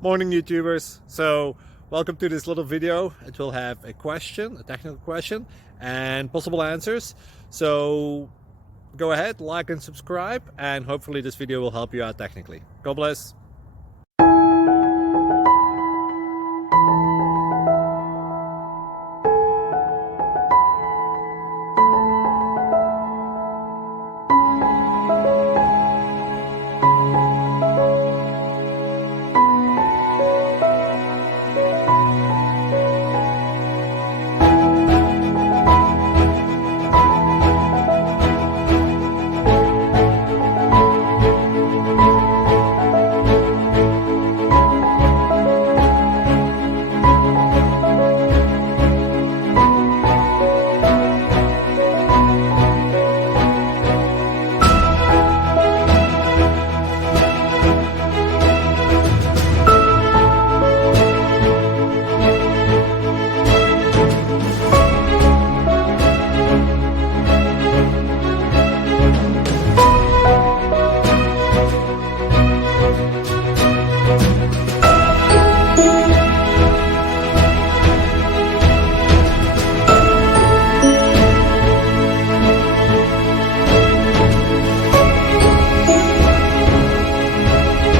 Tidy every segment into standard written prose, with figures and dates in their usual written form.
Morning YouTubers. So welcome to this little video. It will have a question, a technical question, and possible answers. So go ahead, like and subscribe, and hopefully this video will help you out technically. God bless.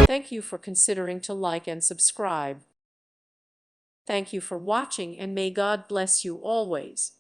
Thank you for considering to like and subscribe. Thank you for watching, and may God bless you always.